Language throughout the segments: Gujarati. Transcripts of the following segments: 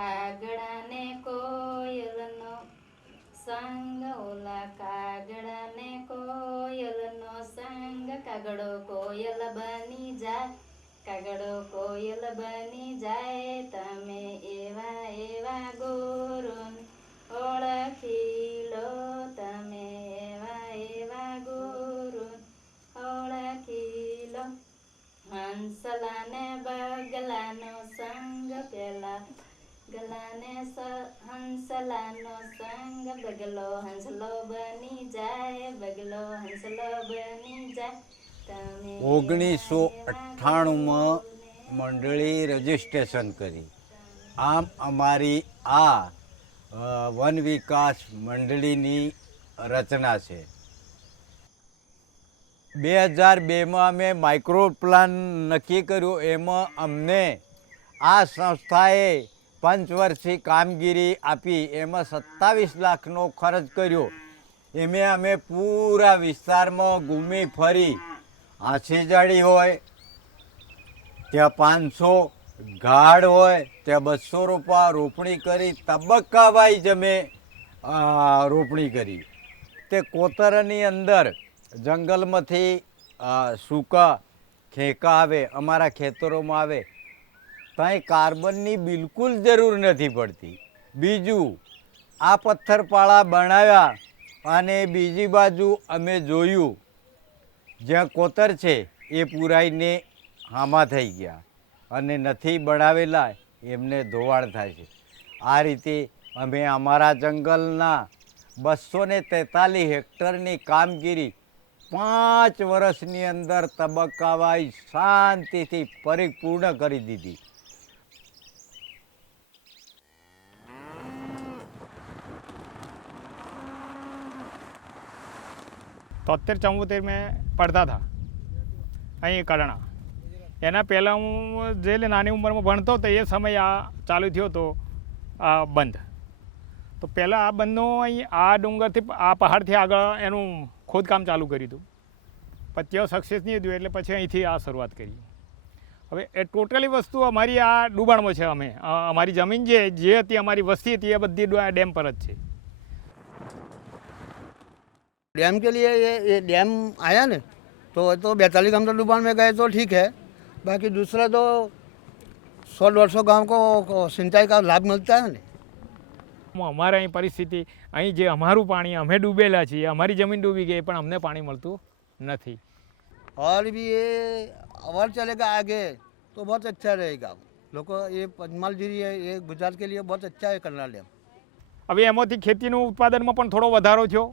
કાગડા ને કોયલનો સંગ, ઓલા કાગડા ને કોયલનો સંગ, કાગડો કોયલ બની જાય, કાગડો કોયલ બની જાય, તમે એવા એવા ગોરોને ઓળખી લો, તમે એવા એવા ગોરોને ઓળખી લો. હંસલા ને બગલાનો સંગ, પેલા ગલાને હંસલાનો સંગ, બગલો હંસલો બની જાય, બગલો હંસલો બની જાય, તમે 1998માં મંડળી રજીસ્ટ્રેશન કરી. આમ અમારી આ વન વિકાસ મંડળીની રચના છે. 2002માં અમે માઇક્રો પ્લાન નક્કી કર્યું. એમાં અમને આ સંસ્થાએ 5 વર્ષની કામગીરી આપી. એમાં 27 લાખનો ખર્ચ કર્યો. એમાં અમે પૂરા વિસ્તારમાં ઘૂમી ફરી, હાંસીજાડી હોય ત્યાં 500, ગાઢ હોય ત્યાં 200 રોપા રોપણી કરી. તબક્કા વાઇઝ અમે રોપણી કરી. તે કોતરની અંદર જંગલમાંથી સૂકા ખેંકા આવે, અમારા ખેતરોમાં આવે, ત્યાં કાર્બનની બિલકુલ જરૂર નથી પડતી. બીજું, આ પથ્થરપાળા બનાવ્યા અને બીજી બાજુ અમે જોયું જ્યાં કોતર છે એ પુરાઈને હામા થઈ ગયા અને નથી બનાવેલા એમને ધોવાણ થાય છે. આ રીતે અમે અમારા જંગલના 243 હેક્ટરની કામગીરી 5 વર્ષની અંદર તબક્કાવાઇઝ શાંતિથી પરિપૂર્ણ કરી દીધી. तो 73-74 में पढ़ता था અહીં કરણા. એના પહેલાં હું જે નાની ઉંમરમાં ભણતો હતો એ સમય આ ચાલુ થયો હતો આ બંધ. તો પહેલાં આ બંધનો અહીં આ ડુંગરથી આ પહાડથી આગળ એનું ખોદકામ ચાલુ કર્યું હતું. પણ ત્યાં સક્સેસ નહીં થયું એટલે પછી અહીંથી આ શરૂઆત કરી. હવે એ ટોટલી વસ્તુ અમારી આ ડૂબાણમાં છે. અમે અમારી જમીન જે હતી, અમારી વસ્તી હતી, એ બધી ડેમ પર જ છે. डैम के लिए ये डैम आया ना तो 42 गांव तो डूबान में गए तो ठीक है, बाकी दूसरा तो 100-150 गांव को सिंचाई का लाभ मिलता है ने. અમારે અહીં પરિસ્થિતિ, અહીં જે અમારું પાણી અમે ડૂબેલા છીએ, અમારી જમીન ડૂબી ગઈ પણ અમને પાણી મળતું નથી. और भी ये और चलेगा आगे तो बहुत अच्छा रहेगा. लोग ये पंचमहाल जी है, ये गुजरात के लिए बहुत अच्छा है करनाल डैम. હવે એમાંથી ખેતીનું ઉત્પાદનમાં પણ થોડો વધારો થયો.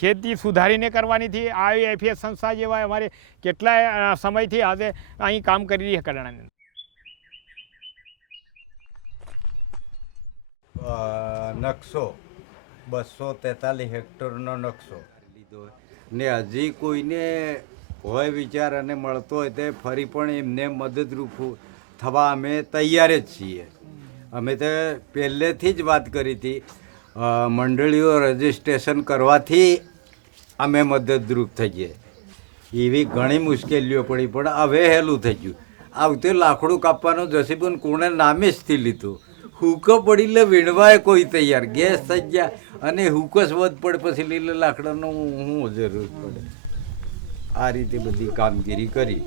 ખેતી સુધારીને કરવાની થી આ એફએસ સંસ્થા જેવા અમારે કેટલાય સમયથી આજે અહીં કામ કરી રહી છે કરણાની. નકશો 243 હેક્ટરનો નકશો લીધો ને હજી કોઈને હોય વિચાર અને મળતો હોય તે ફરી પણ એમને મદદરૂપ થવા અમે તૈયાર જ છીએ. અમે તો પહેલેથી જ વાત કરી હતી, મંડળીઓ રજીસ્ટ્રેશન કરવાથી અમે મદદરૂપ થઈએ. એવી ઘણી મુશ્કેલીઓ પડી પણ હવે હેલું થઈ ગયું. આવતે લાકડું કાપવાનું જસીબન કોણે નામે જ થી લીધું. હુકો પડીલે વીણવાય કોઈ તૈયાર, ગેસ થઈ ગયા અને હુકસ વધ પડે પછી લીલે લાકડાનું શું જરૂર પડે. આ રીતે બધી કામગીરી કરી.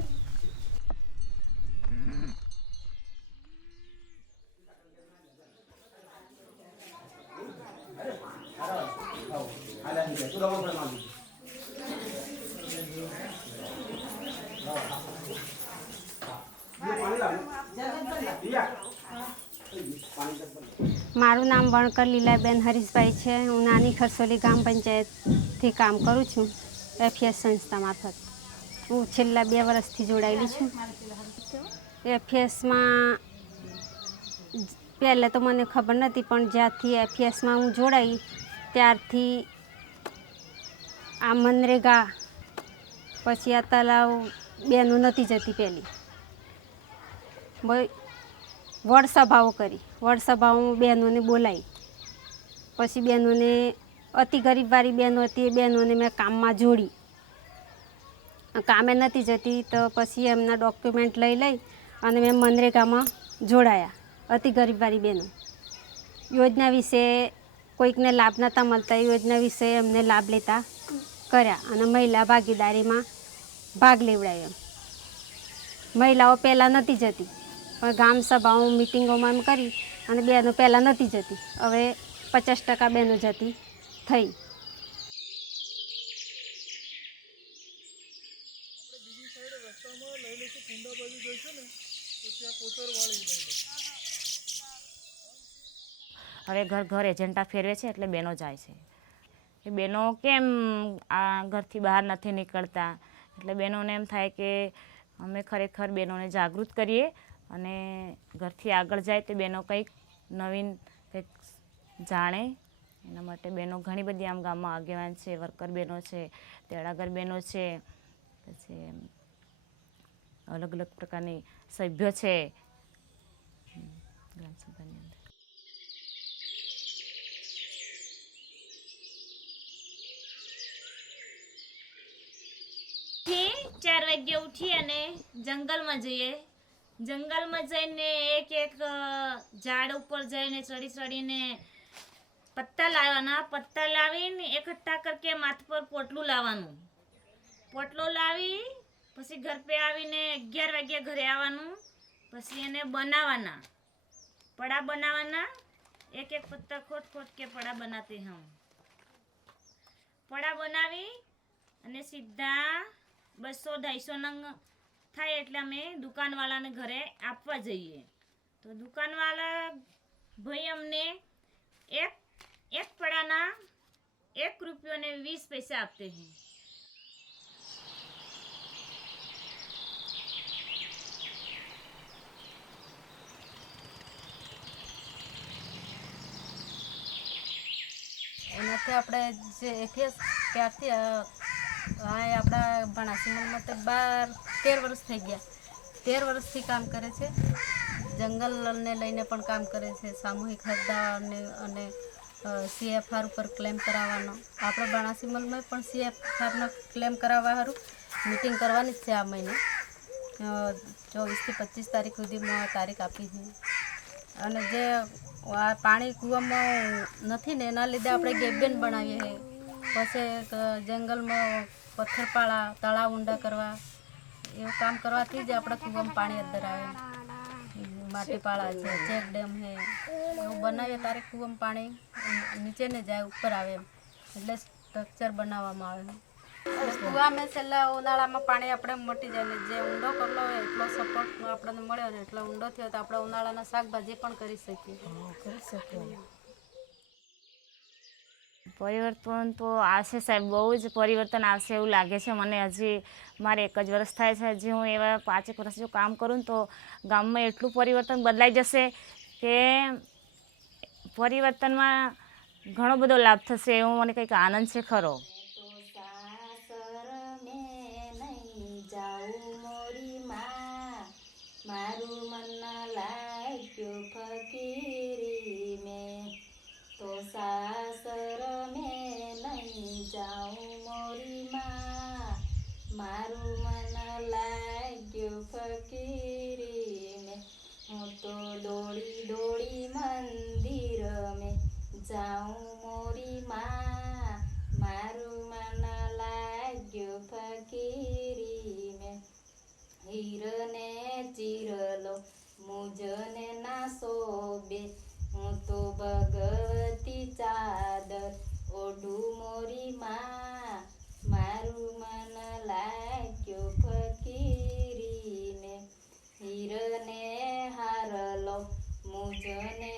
મારું નામ વણકર લીલાબેન હરીશભાઈ છે. હું નાની ખરસોલી ગ્રામ પંચાયતથી કામ કરું છું એફએસ સંસ્થા મારફત. હું છેલ્લા 2 વર્ષથી જોડાયેલી છું એફએસમાં. પહેલાં તો મને ખબર નહોતી પણ જ્યારથી એફએસમાં હું જોડાઈ ત્યારથી આ મનરેગા પછી આ તલાવ બેનું નથી જતી. પહેલી વડ સભાઓ કરી, વડ સભાઓ બહેનોને બોલાવી, પછી બહેનોને અતિ ગરીબવાળી બહેનો હતી એ બહેનોને મેં કામમાં જોડી. કામે નથી જતી તો પછી એમના ડોક્યુમેન્ટ લઈ અને મેં મનરેગામાં જોડાયા અતિ ગરીબવાળી બહેનો. યોજના વિશે કોઈકને લાભ નહોતા મળતા, એ યોજના વિશે અમને લાભ લેતા કર્યા અને મહિલા ભાગીદારીમાં ભાગ લેવડાવ્યો. મહિલાઓ પહેલાં નહોતી જતી, પણ ગામ સભાઓ મિટિંગોમાં એમ કરી અને બહેનો પહેલાં નહોતી જતી, હવે 50% બહેનો જતી થઈ. હવે ઘર ઘર એજન્ટા ફેરવે છે એટલે બહેનો જાય છે. એ બહેનો કેમ આ ઘરથી બહાર નથી નીકળતા, એટલે બહેનોને એમ થાય કે અમે ખરેખર બહેનોને જાગૃત કરીએ અને ઘરથી આગળ જાય તે બહેનો કંઈક નવીન કંઈક જાણે. એના માટે બહેનો ઘણી બધી આમ ગામમાં આગેવાન છે, વર્કર બહેનો છે, તેડાગર બહેનો છે, પછી અલગ અલગ પ્રકારની સભ્યો છે ગ્રામસભાની અંદર. 4 વાગે ઉઠી અને જંગલમાં જઈએ. જંગલમાં જઈને એક ઝાડ ઉપર જઈને ચડીને પત્તા લાવવાના. પત્તા લાવીને એકઠા કરકે માથ પર પોટલું લાવવાનું. પોટલું લાવી પછી ઘર पे આવીને 11 વાગે ઘરે આવવાનું. પછી એને બનાવવાના, પડા બનાવવાના. એક પત્તા खोट के पड़ा बनाते हम. પડા બનાવી અને સીધા 200-250 નંગ થાય એટલે અમે દુકાનવાળાને ઘરે આપવા જઈએ. તો દુકાનવાળા ભાઈ અમને એક પડાના ₹1.20 આપते हैं. એનાથી આપણે જે એકીએ ત્યારથી આપણા ભણાસીમાં તો 13 વર્ષ થઈ ગયા. 13 વર્ષથી કામ કરે છે. જંગલને લઈને પણ કામ કરે છે. સામૂહિક હદ્દાને અને CFR ઉપર ક્લેમ કરાવવાનો. આપણે ભણાસીમલમાં પણ CFRનો ક્લેમ કરાવવા સારું મિટિંગ કરવાની જ છે આ મહિને. 24 થી 25 તારીખ સુધીમાં તારીખ આપી છે. અને જે પાણી કૂવામાં નથી ને એના લીધે આપણે ગેબેન બનાવીએ છીએ. પછી જંગલમાં પથ્થરપાળા તળાવ ઊંડા કરવા એવું કામ કરવાથી જ આપણે કૂવામાં પાણી અંદર આવે. માટીપાળા છે, ચેક ડેમ છે, એવું બનાવીએ તારે કૂવામાં પાણી નીચે ને જાય ઉપર આવે એમ એટલે સ્ટ્રક્ચર બનાવવામાં આવે. કૂવામાં છેલ્લા ઉનાળામાં પાણી આપણે મટી જાય ને જે ઊંડો કરલો હોય એટલો સપોર્ટ આપણને મળ્યો ને એટલો ઊંડો થયો તો આપણે ઉનાળાના શાકભાજી પણ કરી શકીએ. પરિવર્તન તો આવશે સાહેબ, બહુ જ પરિવર્તન આવશે એવું લાગે છે મને. હજી મારે 1 જ વર્ષ થાય છે. હજી હું એવા 5 વર્ષ જો કામ કરું ને તો ગામમાં એટલું પરિવર્તન બદલાઈ જશે કે પરિવર્તનમાં ઘણો બધો લાભ થશે એવો મને કંઈક આનંદ છે ખરો. મારું મન લાગ્યું ફકીરી મેં તો સાસર મેં નહીં જાઉં મોરી માં. મારું મન લાગ્યું ફકીરી મેં હું તો દોડી દોડી મંદિર મેં જાઉં મોરી માં. મારું મન લાગ્યું ફકીરી મેં હીરને ચીરલો મુજને ના શોભે હું તો ભગવતી ચાદર ઓઢું મોરી માં. મારું મન લાગ્યું ફકીરી ને હીરને હારલો મુજને